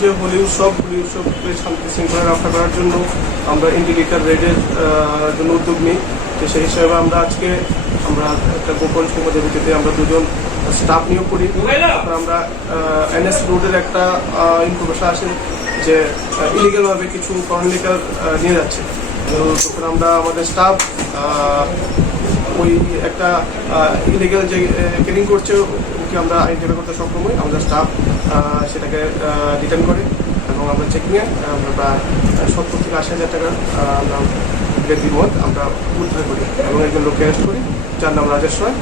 যে হোলি উৎসবকে শান্তি শৃঙ্খলা রক্ষা করার জন্য আমরা ইন্ডিকেটর রেডের জন্য উদ্যোগ নিই। তো সেই হিসাবে আমরা আজকে একটা গোপন সংবাদের ভিত্তিতে আমরা দুজন স্টাফ নিয়োগ করি। তারপর আমরা এনএস রোডের একটা ইনফরমেশন আসে যে ইলিগালভাবে কিছু ফরেন লিকার নিয়ে যাচ্ছে। তো তখন আমরা আমাদের স্টাফ ওই একটা ইলিগাল যে ক্যারিং করছে ওকে আমরা আইডেন্টিফাই করতে সক্ষম হই। আমাদের স্টাফ সেটাকে রিটার্ন করে এবং আমরা চেকিংয়ে আমরা প্রায় 70 থেকে 80,000 টাকার আমরা বিমত আমরা উদ্ধার করি এবং একজন লোককে অ্যারেস্ট করি, যার নাম রাজেশ রায়।